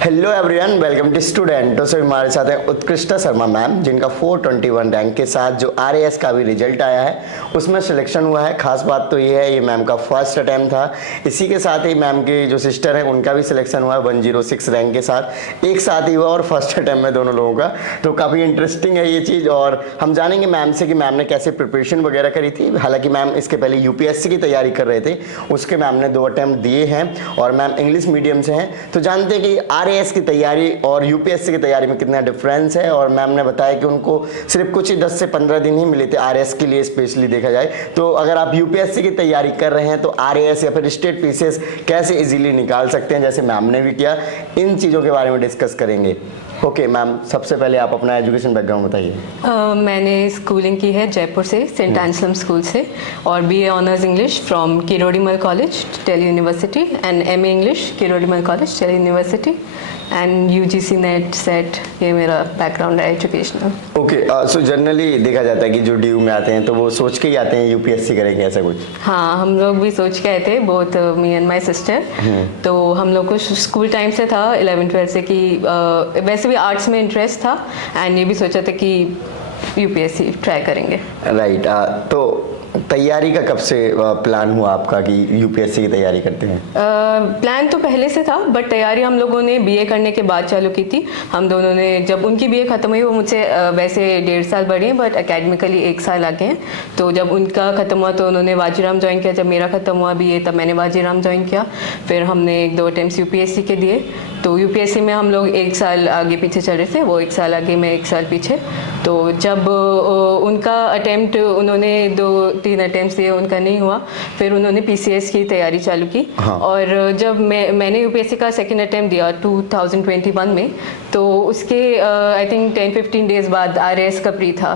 Hello everyone, welcome to student. तो sir हमारे साथ है उत्कृष्टा शर्मा मैम, जिनका 421 रैंक के साथ जो RAS का भी रिजल्ट आया है उसमें सिलेक्शन हुआ है। खास बात तो ये है, ये मैम का फर्स्ट अटैम्प्ट था। इसी के साथ ही मैम की जो सिस्टर है उनका भी सिलेक्शन हुआ है 106 रैंक के साथ, एक साथ ही हुआ और फर्स्ट अटैम्प्ट में दोनों लोगों का। तो काफ़ी इंटरेस्टिंग है ये चीज़, और हम जानेंगे मैम से कि मैम ने कैसे प्रिपरेशन वगैरह करी थी। हालांकि मैम इसके पहले UPSC की तैयारी कर रहे थे, उसके मैम ने 2 अटैम्प्ट दिए हैं और मैम इंग्लिश मीडियम से हैं। तो जानते हैं कि RAS की तैयारी और UPSC की तैयारी में कितना डिफरेंस है। और मैम ने बताया कि उनको सिर्फ कुछ ही 10 से 15 दिन ही मिले थे RAS के लिए स्पेशली देखा जाए तो। अगर आप UPSC की तैयारी कर रहे हैं तो RAS या फिर स्टेट पीसीएस कैसे इजीली निकाल सकते हैं, जैसे मैम ने भी किया, इन चीज़ों के बारे में डिस्कस करेंगे। ओके मैम, सबसे पहले आप अपना एजुकेशन बैकग्राउंड बताइए। मैंने स्कूलिंग की है जयपुर से, सेंट एंसलम स्कूल से, और BA honours English from Kirorimal college Delhi university and MA English Kirorimal college Delhi university and UGC NET SET. ये मेरा बैकग्राउंड है एजुकेशनल। ओके, सो जनरली देखा जाता है कि जो DU में आते हैं तो वो सोच के ही आते हैं UPSC करेंगे, ऐसा कुछ? हाँ, हम लोग भी सोच के आए थे, both me and my sister. तो हम लोग को स्कूल टाइम से था 11-12 से कि वैसे भी आर्ट्स में इंटरेस्ट था एंड ये भी सोचा था कि UPSC ट्राई करेंगे। राइट, तो तैयारी का कब से प्लान हुआ आपका कि UPSC की तैयारी करते हैं? प्लान तो पहले से था, बट तैयारी हम लोगों ने BA करने के बाद चालू की थी। हम दोनों ने, जब उनकी BA खत्म हुई, वो मुझसे वैसे 1.5 साल बड़े हैं बट एकेडमिकली 1 साल आगे हैं। तो जब उनका खत्म हुआ तो उन्होंने वाजीराम ज्वाइन किया, जब मेरा खत्म हुआ BA तब मैंने वाजीराम ज्वाइन किया। फिर हमने 1-2 अटेम्प्ट्स UPSC के दिए। तो UPSC में हम लोग 1 साल आगे पीछे चल रहे थे, वो 1 साल आगे, मैं 1 साल पीछे। तो जब उनका अटेम्प्ट, उन्होंने 2-3 अटेम्प्ट्स दिए, उनका नहीं हुआ, फिर उन्होंने PCS की तैयारी चालू की। हाँ। और जब मैंने UPSC का सेकंड अटेम्प्ट दिया 2021 में, तो उसके आई थिंक 10-15 डेज बाद RAS का प्री था।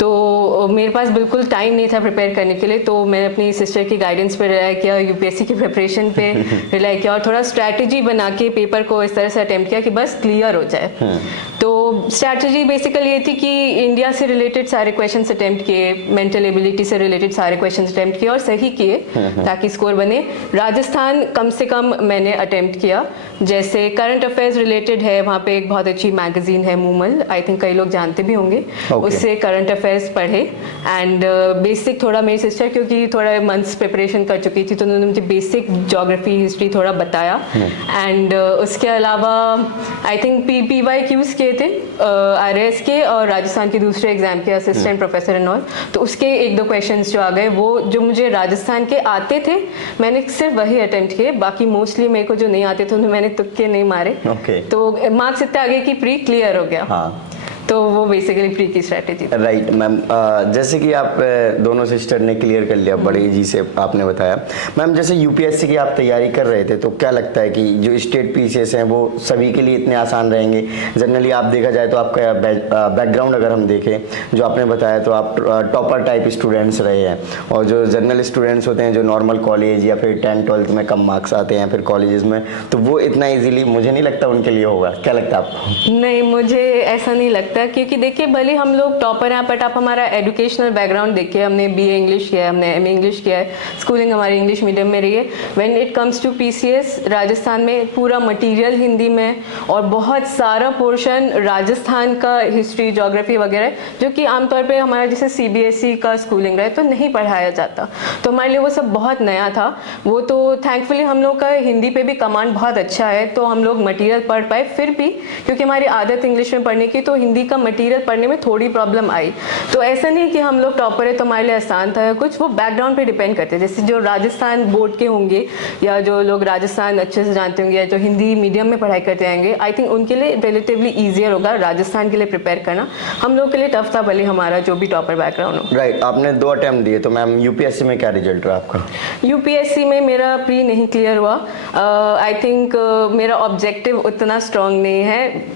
तो मेरे पास बिल्कुल टाइम नहीं था प्रिपेयर करने के लिए, तो मैं अपनी सिस्टर की गाइडेंस पे रिलाई किया, UPSC की प्रिपरेशन पे रिलाई किया, और थोड़ा स्ट्रैटेजी बना के पेपर को इस तरह से अटेम्प्ट किया कि बस क्लियर हो जाए। तो स्ट्रैटेजी बेसिकली ये थी कि इंडिया से रिलेटेड सारे क्वेश्चंस अटेम्प्ट किए, मेंटल एबिलिटी से रिलेटेड सारे क्वेश्चंस अटेम्प्ट किए और सही किए ताकि स्कोर बने। राजस्थान कम से कम मैंने अटेम्प्ट किया। जैसे करंट अफेयर्स रिलेटेड है, वहाँ पे एक बहुत अच्छी मैगजीन है मूमल, आई थिंक कई लोग जानते भी होंगे। उससे करंट अफेयर्स पढ़े एंड बेसिक थोड़ा, मेरी सिस्टर क्योंकि थोड़ा मंथ्स प्रिपरेशन कर चुकी थी तो उन्होंने मुझे बेसिक ज्योग्राफी हिस्ट्री थोड़ा बताया। एंड उसके अलावा आई थिंक PYQs किए थे RAS के और राजस्थान के दूसरे एग्जाम के, असिस्टेंट प्रोफेसर एंड ऑल। तो उसके 1-2 क्वेश्चंस जो आ गए, वो जो मुझे राजस्थान के आते थे मैंने सिर्फ वही अटेम्प्ट किए, बाकी मोस्टली मेरे को जो नहीं आते थे मैंने तुक्के नहीं मारे। तो मार्क्स इतने आगे की प्री क्लियर हो गया। हाँ। तो वो बेसिकली प्री की स्ट्रैटेजी। राइट मैम, जैसे कि आप दोनों सिस्टर ने क्लियर कर लिया, बड़े इजी से आपने बताया। मैम जैसे UPSC की आप तैयारी कर रहे थे तो क्या लगता है कि जो स्टेट PCS हैं वो सभी के लिए इतने आसान रहेंगे? जनरली आप देखा जाए तो आपका बैकग्राउंड अगर हम देखें, जो आपने बताया, तो आप टॉपर टाइप स्टूडेंट्स रहे हैं, और जो जनरल स्टूडेंट्स होते हैं जो नॉर्मल कॉलेज या फिर 10-12 में कम मार्क्स आते हैं फिर कॉलेजेस में, तो वो इतना ईजिली मुझे नहीं लगता उनके लिए होगा। क्या लगता है आपको? नहीं, मुझे ऐसा नहीं लगता, क्योंकि देखिए भले हम लोग टॉपर हैं बट आप हमारा एजुकेशनल बैकग्राउंड देखिए, हमने BA इंग्लिश किया है, हमने MA इंग्लिश किया है, स्कूलिंग हमारी इंग्लिश मीडियम में रही है। When it comes to PCS, Rajasthan में पूरा मटेरियल हिंदी में और बहुत सारा पोर्शन राजस्थान का हिस्ट्री ज्योग्राफी वगैरह, जो कि आमतौर पे हमारा जैसे CBSE का स्कूलिंग रहे तो नहीं पढ़ाया जाता। तो हमारे लिए वो सब बहुत नया था। वो तो थैंकफुली हम लोग का हिंदी पे भी कमांड बहुत अच्छा है, तो हम लोग मटीरियल पढ़ पाए। फिर भी क्योंकि हमारी आदत इंग्लिश में पढ़ने की, तो हिंदी का मटीरियल पढ़ने में थोड़ी प्रॉब्लम आई। तो ऐसा नहीं कि हम लोग टॉपर है तो हमारे लिए आसान था, कुछ वो बैकग्राउंड पे डिपेंड करते हैं। जैसे जो राजस्थान बोर्ड के होंगे या जो लोग राजस्थान अच्छे से जानते होंगे या जो हिंदी मीडियम में पढ़ाई करते आएंगे, आई थिंक उनके लिए रिलेटिवली ईजियर होगा राजस्थान के लिए प्रिपेयर करना। हम लोग के लिए टफ था, भले हमारा जो भी टॉपर बैकग्राउंड हो। राइट, आपने 2 अटेम्प्ट दिए, तो मैम UPSC में क्या रिजल्ट रहा आपका? UPSC में मेरा प्री नहीं क्लियर हुआ। आई थिंक मेरा ऑब्जेक्टिव उतना स्ट्रॉन्ग नहीं है।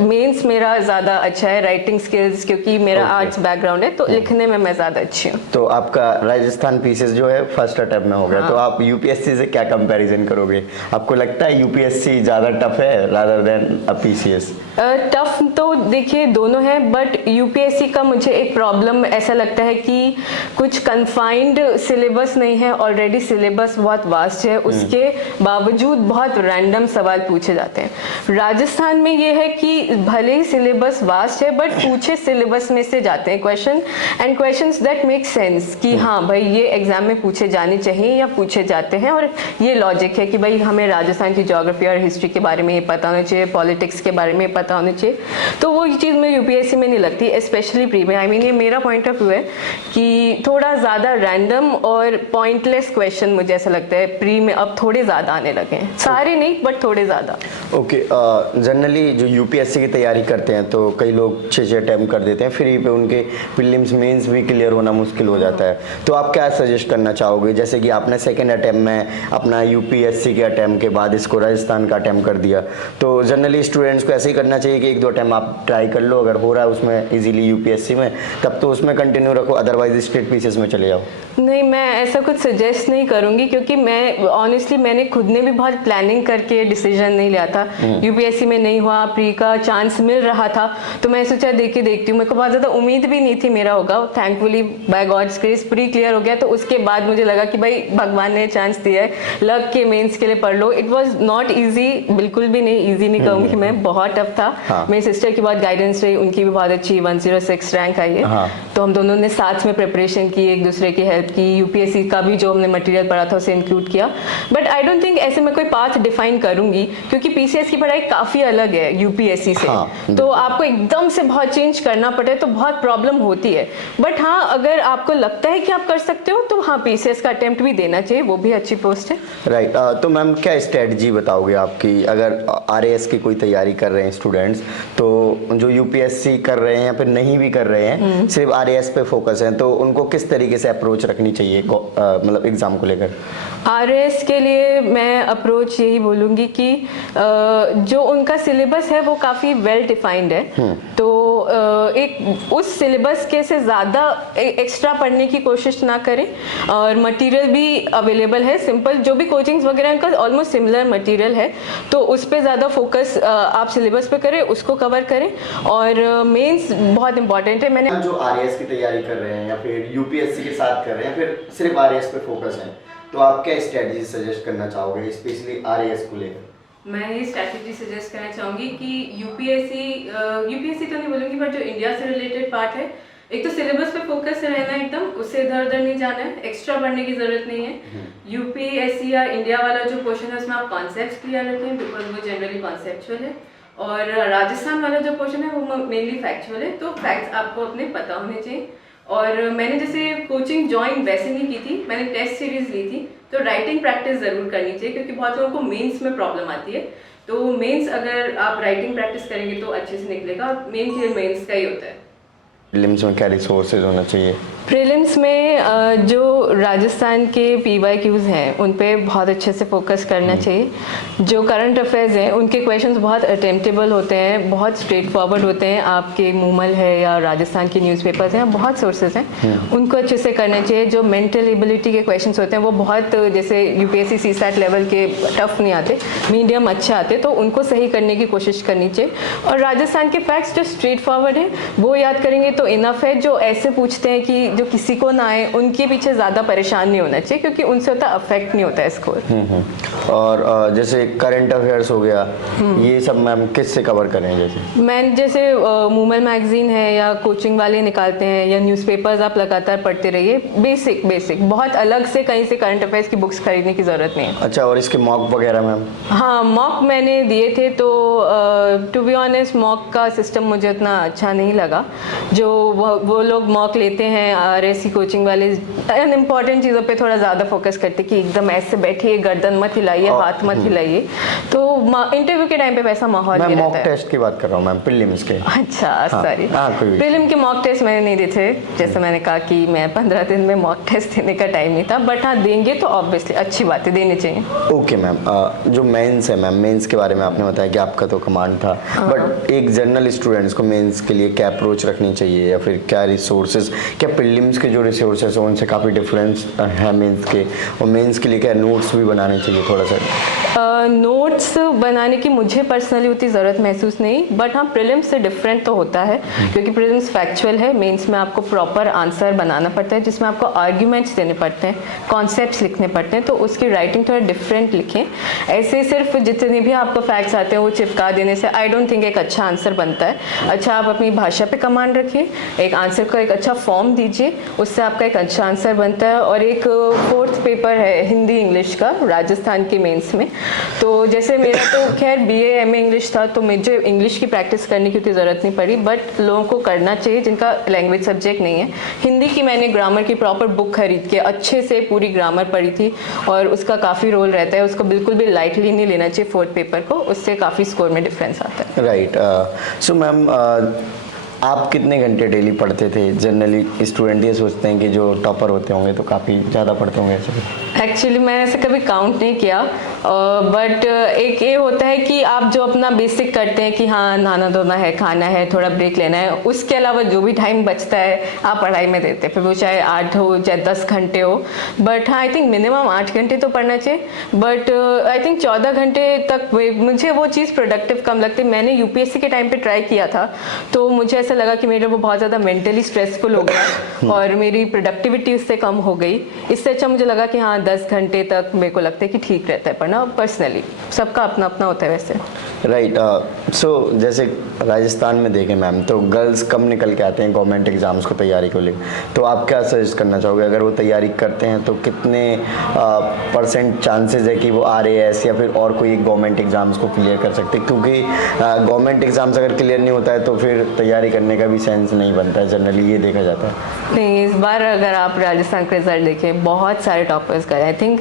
मेंस मेरा ज़्यादा ज़्यादा अच्छा है, राइटिंग स्किल्स, क्योंकि मेरा आर्ट्स बैकग्राउंड है तो लिखने में मैं ज़्यादा अच्छी हूँ। तो आपका राजस्थान पीसीएस जो है फर्स्ट अटेम्प्ट में हो गया, तो आप यूपीएससी से क्या कंपैरिजन करोगे? आपको लगता है यूपीएससी ज़्यादा टफ है रादर देन पीसीएस? टफ तो देखिए दोनों है, बट यूपीएससी का मुझे एक प्रॉब्लम ऐसा लगता है कि कुछ कन्फाइंड सिलेबस नहीं है, ऑलरेडी सिलेबस बहुत वास्ट है, उसके बावजूद बहुत रैंडम सवाल पूछे जाते हैं। राजस्थान में ये है कि भले ही सिलेबस वास्ट है बट पूछे सिलेबस में से जाते हैं question, and questions that make sense कि हाँ भाई ये एग्जाम में पूछे जाने चाहिए या पूछे जाते हैं, और ये लॉजिक है कि भाई हमें राजस्थान की ज्योग्राफी और हिस्ट्री के बारे में ये पता होना चाहिए, पॉलिटिक्स के बारे में पता होना चाहिए। तो वो चीज़ मुझे यूपीएससी में नहीं लगती, स्पेशली प्री में। आई मीन ये मेरा पॉइंट ऑफ व्यू है कि थोड़ा ज़्यादा रैंडम और पॉइंटलेस क्वेश्चन मुझे ऐसा लगता है प्री में अब थोड़े ज़्यादा आने लगे हैं, सारे नहीं बट थोड़े ज़्यादा। ओके, जनरली जो यूपीएससी की तैयारी करते हैं तो कई लोग 6 अटैम्प्ट कर देते हैं, फ्री पे उनके प्रीलिम्स मेंस भी क्लियर होना मुश्किल हो जाता है। तो आप क्या सजेस्ट करना चाहोगे? जैसे कि आपने सेकंड अटैम्प्ट में अपना यूपीएससी के अटैम्प्ट के बाद इसको राजस्थान का अटैम्प्ट कर दिया, तो जनरली स्टूडेंट्स को ऐसे ही करना चाहिए कि 1-2 अटैम्प्ट आप ट्राई कर लो, अगर हो रहा है उसमें इजीली यूपीएससी में तब तो उसमें कंटिन्यू रखो, अदरवाइज स्टेट पीसीएस में चले जाओ। नहीं, मैं ऐसा कुछ सजेस्ट नहीं करूंगी, क्योंकि मैं ऑनेस्टली मैंने खुद ने भी बहुत प्लानिंग करके डिसीजन नहीं लिया था। यूपीएससी में नहीं हुआ, प्री का चांस मिल रहा था तो मैं सोचा देखती हूँ, मेरे को बहुत ज़्यादा उम्मीद भी नहीं थी मेरा होगा, thankfully by God's grace pre clear हो गया। तो उसके बाद मुझे लगा कि भाई भगवान ने चांस दिया है, लग के मेंस के लिए पढ़ लो। इट वाज नॉट इजी, बिल्कुल भी नहीं, इजी नहीं कहूँगी मैं, बहुत टफ था। हाँ। मेरी सिस्टर की बहुत गाइडेंस रही, उनकी भी बहुत अच्छी 106 रैंक आई है। हाँ। तो हम दोनों ने साथ में प्रिपरेशन की, एक दूसरे की हेल्प की, यूपीएससी का भी जो हमने मटेरियल पढ़ा था उसे इंक्लूड किया। बट आई डोंट थिंक ऐसे मैं कोई पाथ डिफाइन करूंगी, क्योंकि पीसीएस की पढ़ाई काफ़ी अलग है यूपीएससी से। हाँ। तो आपको एकदम से बहुत चेंज करना पड़े तो बहुत प्रॉब्लम होती है। बट हाँ, अगर आपको लगता है कि आप कर सकते हो तो हाँ, पीसीएस का अटेम्प्ट भी देना चाहिए, वो भी अच्छी पोस्ट है। राइट। तो मैम क्या स्ट्रेटजी बताओगे आपकी, अगर आरएएस की कोई तैयारी कर रहे हैं स्टूडेंट्स, तो जो यूपीएससी कर रहे हैं या फिर नहीं भी कर रहे हैं, सिर्फ आरएएस पे फोकस है, तो उनको किस तरीके से अप्रोच रखनी चाहिए मतलब एग्जाम को लेकर? आरएएस के लिए मैं अप्रोच यही बोलूँगी कि जो उनका सिलेबस है वो काफ़ी वेल डिफाइंड है। तो एक उस सिलेबस के से ज़्यादा एक्स्ट्रा पढ़ने की कोशिश ना करें, और मटेरियल भी अवेलेबल है सिंपल, जो भी कोचिंग्स वगैरह उनका ऑलमोस्ट सिमिलर मटेरियल है, तो उस पर ज़्यादा फोकस आप सिलेबस पे करें, उसको कवर करें। और मेंस बहुत इंपॉर्टेंट है। मैंने जो आरएएस की तैयारी कर रहे हैं या फिर यूपीएससी के साथ कर रहे हैं, फिर सिर्फ आरएएस पे फोकस है, तो आप क्या स्ट्रेटजी सजेस्ट करना चाहोगे स्पेशली आरएएस को लेकर? मैं ये स्ट्रैटेजी सजेस्ट करना चाहूँगी कि यूपीएससी तो नहीं बोलूँगी, बट जो इंडिया से रिलेटेड पार्ट है, एक तो सिलेबस पे फोकस रहना, एकदम उससे इधर उधर नहीं जाना है, एक्स्ट्रा पढ़ने की जरूरत नहीं है। यूपीएससी या इंडिया वाला जो क्वेश्चन है उसमें आप कॉन्सेप्ट्स क्लियर रखें, बिकॉज वो जनरली कॉन्सेप्चुअल है। और राजस्थान वाला जो क्वेश्चन है वो मेनली फैक्चुअल है, तो फैक्ट्स आपको अपने पता होने चाहिए। और मैंने जैसे कोचिंग ज्वाइन वैसे नहीं की थी, मैंने टेस्ट सीरीज ली थी, तो राइटिंग प्रैक्टिस ज़रूर करनी चाहिए, क्योंकि बहुत लोगों को मेंस में प्रॉब्लम आती है। तो मेंस अगर आप राइटिंग प्रैक्टिस करेंगे तो अच्छे से निकलेगा, और मेन खेल मेंस का ही होता है। प्रीलिम्स में क्या रिसोर्सेज होना चाहिए? प्रीलिम्स में जो राजस्थान के PYQs हैं उन पे बहुत अच्छे से फोकस करना चाहिए। जो करंट अफेयर्स हैं उनके क्वेश्चंस बहुत अटेम्प्टेबल होते हैं, बहुत स्ट्रेट फॉरवर्ड होते हैं। आपके मूमल है या राजस्थान के न्यूज़पेपर्स हैं, बहुत सोर्सेज हैं, उनको अच्छे से करना चाहिए। जो मेंटल एबिलिटी के क्वेश्चंस होते हैं वो बहुत, जैसे यूपीएससी CSAT लेवल के टफ नहीं आते, मीडियम अच्छे आते, तो उनको सही करने की कोशिश करनी चाहिए। और राजस्थान के फैक्ट्स जो स्ट्रेट फॉरवर्ड हैं वो याद करेंगे तो इनफ है। जो ऐसे पूछते हैं कि जो किसी को ना आए, उनके पीछे ज़्यादा परेशान नहीं होना चाहिए, क्योंकि उनसे उतना अफेक्ट नहीं होता है स्कोर। और जैसे करंट अफेयर्स हो गया, ये सब मैम किससे कवर करें? जैसे मूमल मैगजीन है या कोचिंग वाले निकालते हैं, या न्यूज़पेपर्स आप लगातार पढ़ते रहिए। बेसिक बहुत अलग से कहीं से करंट अफेयर्स की बुक्स खरीदने की ज़रूरत नहीं है। अच्छा, और इसके मॉक वगैरह मैम? हाँ, मॉक मैंने दिए थे, तो टू बी ऑनेस्ट मॉक का सिस्टम मुझे उतना अच्छा नहीं लगा। जो वो लोग मॉक लेते हैं RSC कोचिंग वाले इम्पोर्टेंट चीज़ों पे थोड़ा ज़्यादा फोकस करते कि एकदम ऐसे बैठिए, गर्दन मत हिलाइए, हाथ मत हिलाइए। तो इंटरव्यू के टाइम पे वैसा माहौल मैं नहीं मॉक रहता है। टेस्ट की बात कर रहा हूँ मैम, प्रीलिम्स के। अच्छा, सॉरी। कोई प्रीलिम के मॉक टेस्ट मैंने नहीं दिए थे, जैसे मैंने कहा कि मैं 15 दिन में मॉक टेस्ट देने का टाइम नहीं था, बट हाँ देंगे तो ऑब्वियसली अच्छी बात है, देनी चाहिए। ओके मैम, जो मेंस है मैम, मेंस के बारे में आपने बताया कि आपका तो कमांड था, बट एक जनरल स्टूडेंट्स को मेंस के लिए क्या अप्रोच रखनी चाहिए, या फिर क्या रिसोर्सेज, क्या प्रीलिम्स के जो रिसोर्सेज हैं उनसे काफ़ी डिफरेंस है मेंस के, और मेंस के लिए क्या नोट्स भी बनाने चाहिए थोड़ा सा? नोट्स बनाने की मुझे पर्सनली उतनी ज़रूरत महसूस नहीं, बट हाँ प्रीलिम्स से डिफरेंट तो होता है, क्योंकि प्रीलिम्स फैक्चुअल है, मेंस में आपको प्रॉपर आंसर बनाना पड़ता है जिसमें आपको आर्ग्यूमेंट्स देने पड़ते हैं, कॉन्सेप्ट्स लिखने पड़ते हैं, तो उसकी राइटिंग थोड़ा डिफरेंट लिखें। ऐसे सिर्फ जितने भी आपको फैक्ट्स आते हैं वो चिपका देने से आई डोंट थिंक एक अच्छा आंसर बनता है। अच्छा, आप अपनी भाषा पे कमांड रखिए, एक आंसर का एक अच्छा फॉर्म दीजिए, उससे आपका एक अच्छा आंसर बनता है। और एक 4th पेपर है हिंदी इंग्लिश का राजस्थान के मेंस में, तो जैसे मेरा तो खैर BA MA इंग्लिश था, तो मुझे इंग्लिश की प्रैक्टिस करने की उतनी ज़रूरत नहीं पड़ी, बट लोगों को करना चाहिए जिनका लैंग्वेज सब्जेक्ट नहीं है। हिंदी की मैंने ग्रामर की प्रॉपर बुक खरीद के अच्छे से पूरी ग्रामर पढ़ी थी, और उसका काफ़ी रोल रहता है, उसको बिल्कुल भी लाइटली नहीं लेना चाहिए 4th पेपर को, उससे काफ़ी स्कोर में डिफरेंस आता है। राइट। सो मैम, आप कितने घंटे डेली पढ़ते थे? जनरली स्टूडेंट ये सोचते हैं कि जो टॉपर होते होंगे तो काफ़ी ज़्यादा पढ़ते होंगे ऐसे। एक्चुअली मैंने ऐसे कभी काउंट नहीं किया, बट एक ये होता है कि आप जो अपना बेसिक करते हैं कि हाँ नहाना धोना है, खाना है, थोड़ा ब्रेक लेना है, उसके अलावा जो भी टाइम बचता है आप पढ़ाई में देते हैं, फिर वो चाहे 8 हो चाहे 10 घंटे हो। बट हाँ, आई थिंक मिनिमम 8 घंटे तो पढ़ना चाहिए, बट आई थिंक 14 घंटे तक मुझे वो चीज़ प्रोडक्टिव कम लगती है। मैंने UPSC के टाइम पे ट्राई किया था, तो मुझे ऐसा लगा कि मेरे वो बहुत ज़्यादा मेंटली स्ट्रेसफुल हो गया और मेरी प्रोडक्टिविटी उससे कम हो गई। इससे अच्छा मुझे लगा कि हाँ 10 घंटे तक मेरे को लगता है कि ठीक रहता है पढ़ना। पर्सनली सबका अपना अपना होता है वैसे। राइट। सो जैसे राजस्थान में देखें मैम, तो गर्ल्स कम निकल के आते हैं गवर्नमेंट एग्जाम्स को तैयारी को लेकर, तो आप क्या सजेस्ट करना चाहोगे? अगर वो तैयारी करते हैं तो कितने % चांसेस है कि वो RAS या फिर और कोई गवर्नमेंट एग्जाम्स को क्लियर कर सकते हैं? क्योंकि गवर्नमेंट एग्जाम्स अगर क्लियर नहीं होता है तो फिर तैयारी करने का भी सेंस नहीं बनता है, जनरली ये देखा जाता है। नहीं, इस बार अगर आप राजस्थान के रिजल्ट देखें, बहुत सारे टॉपर्स गए। आई थिंक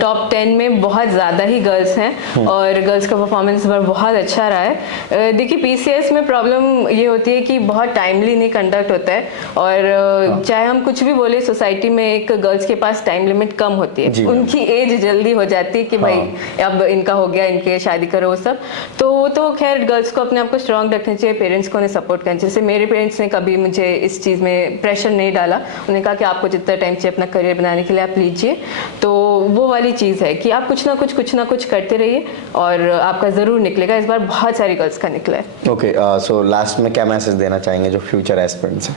टॉप 10 में बहुत ज़्यादा ही गर्ल्स हैं, और गर्ल्स का परफॉर्मेंस इस बार बहुत अच्छा रहा है। देखिए PCS में प्रॉब्लम ये होती है कि बहुत टाइमली नहीं कंडक्ट होता है, और चाहे हम कुछ भी बोले, सोसाइटी में एक गर्ल्स के पास टाइम लिमिट कम होती है, उनकी एज जल्दी हो जाती है कि भाई अब इनका हो गया, इनके शादी करो, वो सब। तो खैर गर्ल्स को अपने आप को स्ट्रांग रखना चाहिए, पेरेंट्स को उन्हें सपोर्ट करना चाहिए। जैसे मेरे पेरेंट्स ने कभी मुझे इस चीज़ में प्रेशर नहीं डाला, उन्होंने कहा कि आपको जितना टाइम चाहिए अपना करियर बनाने के लिए आप लीजिए। तो वो वाली चीज़ है कि आप कुछ ना कुछ करते रहिए और आपका ज़रूर निकलेगा। इस बार बहुत सारी गर्ल्स का निकला है। ओके, सो लास्ट में क्या मैसेज देना चाहेंगे जो फ्यूचर एस्पिरेंट्स हैं?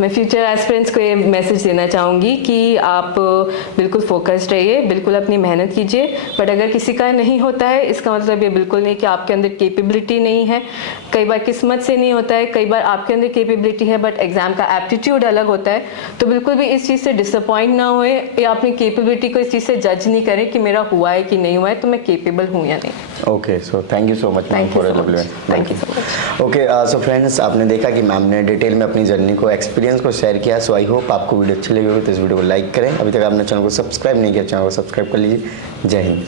मैं फ्यूचर एस्पिरेंट्स को ये मैसेज देना चाहूँगी कि आप बिल्कुल फोकस्ड रहिए, बिल्कुल अपनी मेहनत कीजिए, बट अगर किसी का नहीं होता है इसका मतलब ये बिल्कुल नहीं कि आपके अंदर कैपेबिलिटी नहीं है। कई बार किस्मत से नहीं होता है, कई बार आपके अंदर कैपेबिलिटी है बट एग्जाम का एप्टीट्यूड अलग होता है। तो बिल्कुल भी इस चीज़ से डिसअपॉइंट ना होए, या अपनी कैपेबिलिटी को इस चीज़ से जज नहीं करें कि मेरा हुआ है कि नहीं हुआ है, तो मैं कैपेबल हूँ या नहीं। Okay, so thank you so much ma'am for your. Thank you so much. Okay, so friends, आपने देखा कि मैम ने डिटेल में अपनी जर्नी को, एक्सपीरियंस को शेयर किया। सो आई होप आपको वीडियो अच्छी लगी होगी, तो इस वीडियो को लाइक करें। अभी तक आपने चैनल को सब्सक्राइब नहीं किया, चैनल को सब्सक्राइब कर लीजिए। जय हिंद।